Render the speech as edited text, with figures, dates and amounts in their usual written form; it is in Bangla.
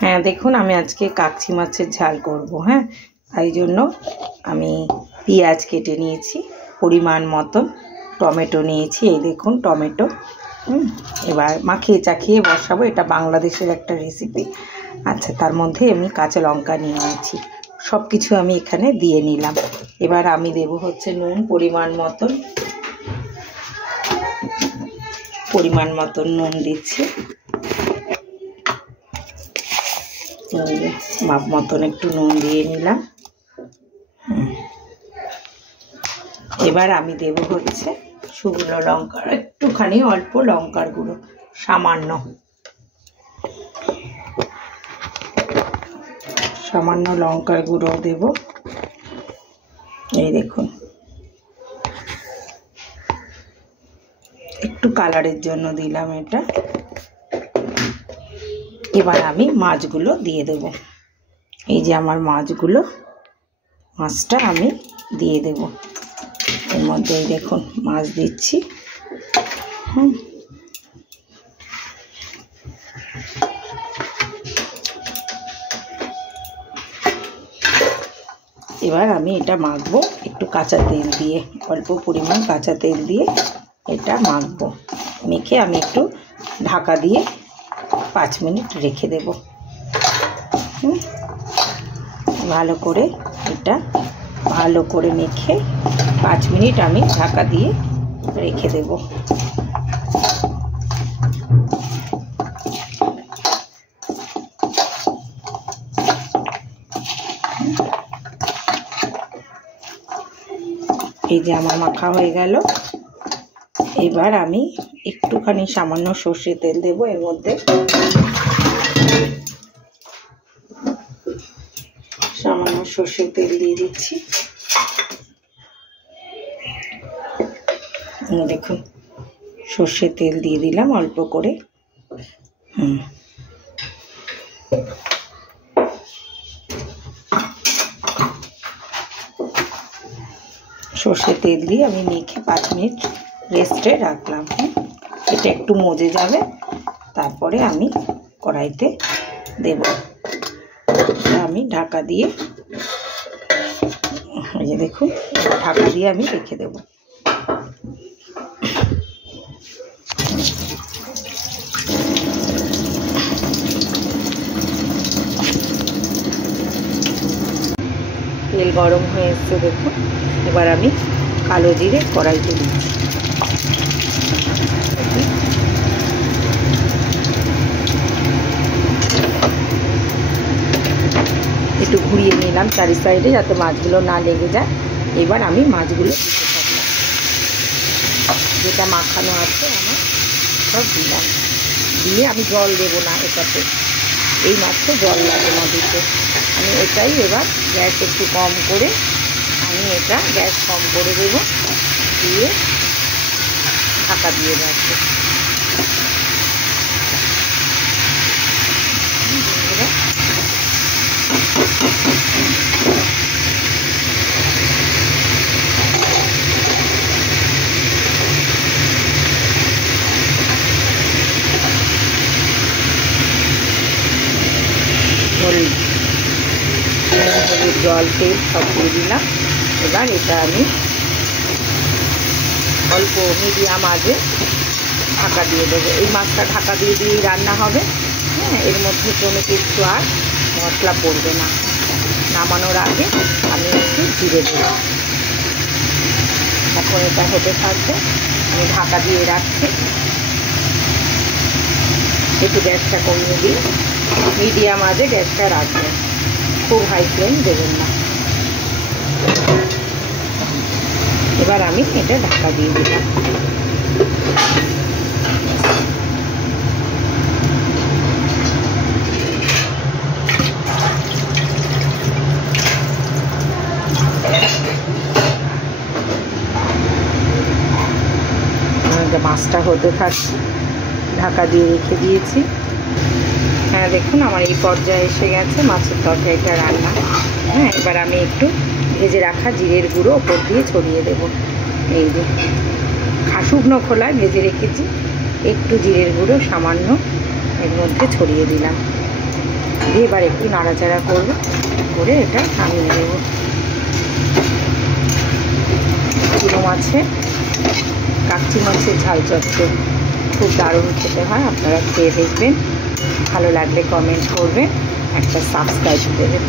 হ্যাঁ দেখুন, আমি আজকে কাকচি মাছের ঝাল করব। হ্যাঁ, তাই জন্য আমি পেঁয়াজ কেটে নিয়েছি পরিমাণ মতন, টমেটো নিয়েছি, এই দেখুন টমেটো। এবার মাখিয়ে চাখিয়ে বসাবো, এটা বাংলাদেশের একটা রেসিপি। আচ্ছা, তার মধ্যে আমি কাঁচা লঙ্কা নিয়ে নিয়েছি, সব কিছু আমি এখানে দিয়ে নিলাম। এবার আমি দেব হচ্ছে নুন পরিমাণ মতন নুন দিচ্ছি, মাপ মতন একটু নুন দিয়ে নিলাম। এবার আমি দেব হচ্ছে শুকনো লঙ্কার একটুখানি অল্প লঙ্কার গুঁড়ো, সামান্য লঙ্কার গুঁড়ো দেব। এই দেখুন, একটু কালারের জন্য দিলাম এটা। এবার আমি মাছগুলো দিয়ে দেব। এই যে আমার মাছটা আমি দিয়ে দেব এর মধ্যে। এই দেখুন মাছ দিচ্ছি। এবার আমি এটা মাখবো একটু কাঁচা তেল দিয়ে, অল্প পরিমাণ কাঁচা তেল দিয়ে এটা মাখবো। মেখে আমি একটু ঢাকা দিয়ে 5 মিনিট রেখে দেব। ভালো করে মেখে 5 মিনিট আমি ঢাকা দিয়ে রেখে দেব। এই যে আমার মাখা হয়ে গেল। এবার আমি একটুখানি সামান্য সর্ষে তেল দেব এর মধ্যে, সামান্য সর্ষে তেল দিয়ে দিচ্ছি। দেখুন সর্ষে তেল দিয়ে দিলাম অল্প করে। সর্ষে তেল দিয়ে আমি মেখে 5 মিনিট রেস্টে রাখলাম। এটা একটু মজে যাবে, তারপরে আমি কড়াইতে দেব। আমি ঢাকা দিয়ে, এই যে দেখুন ঢাকা দিয়ে আমি রেখে দেব। তেল গরম হয়ে এসছে দেখুন। এবার আমি কালো জিরে কড়াইতে দিচ্ছি। একটু ঘুরিয়ে নিলাম চারি সাইডে যাতে মাছগুলো না লেগে যায়। এবার আমি মাছগুলো দিতে থাকলাম, যেটা মাখানো আছে আমার সব দিলাম। দিয়ে আমি জল দেবো না এটাতে, এই মাছটা জল লাগে না দিতে। আমি এটাই এবার গ্যাস একটু কম করে, গ্যাস কম করে দেবো, দিয়ে ঢাকা দিয়ে রাখবো। হলুদ, জল, তেল সব দিয়ে দিলাম। এবার এটা আমি অল্প মিডিয়াম আঁচে ঢাকা দিয়ে দেবো। এই মাছটা ঢাকা দিয়ে দিয়েই রান্না হবে। হ্যাঁ, এর মধ্যে কোনো কিছু আর মশলা পড়বে না। নামানোর আগে আমি একটু জিরে দেব। এখন এটা হতে থাকবে, আমি ঢাকা দিয়ে রাখছি। একটু গ্যাসটা কমিয়ে দিয়ে মিডিয়াম আঁচে গ্যাসটা রাখবেন, খুব হাই ফ্লেম দেবেন না। এবার আমি এটা ঢাকা দিয়ে দিলাম। মাছটা হতে থাকছে, ঢাকা দিয়ে রেখে দিয়েছি। হ্যাঁ দেখুন আমার এই পর্যায়ে এসে গেছে মাছের তরকারিটা রান্না। হ্যাঁ, এবার আমি একটু ভেজে রাখা জিরের গুঁড়ো ওপর দিয়ে ছড়িয়ে দেব। এই যে শুকনো খোলায় ভেজে রেখেছি, একটু জিরের গুঁড়ো সামান্য এর মধ্যে ছড়িয়ে দিলাম। দিয়ে এবার একটু নাড়াচাড়া করব, করে এটা নামিয়ে নেব। চুনো মাছে কাচ্চি মাছের ঝাল চচ্চড়ি খুব দারুণ খেতে হয়, আপনারা খেয়ে দেখবেন। ভালো লাগলে কমেন্ট করবেন, একটা সাবস্ক্রাইব দেবেন।